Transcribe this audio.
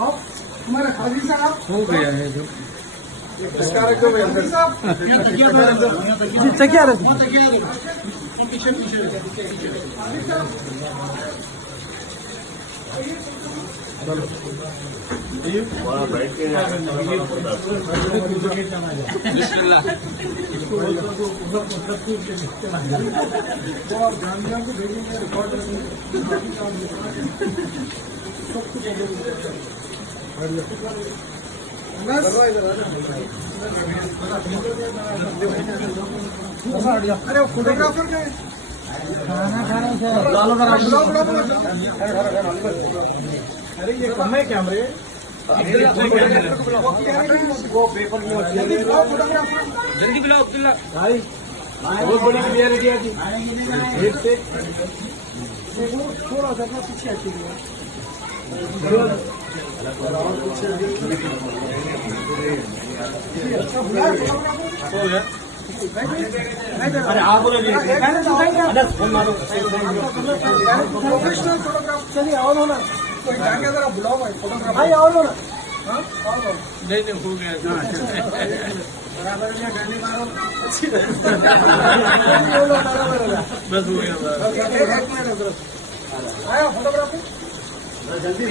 हमारे खाजी साहब हो गया है जो तकिया रख अरे फोटोग्राफर ने खाना खा रहे हैं। अरे ये कम है कैमरे वो पेपर में जल्दी बुलाओ अब्दुल्ला भाई बहुत बड़ी क्लियरिटी है जी थोड़ा सा पीछे हटी अरे आप फोन मारो प्रोफेशनल फोटोग्राफ चलिए और हो ना कोई जाके जरा बुलाओ भाई फोटोग्राफ भाई और हो ना नहीं हो गया बराबर गाने मारो बस हो गया आया फोटोग्राफी जल्दी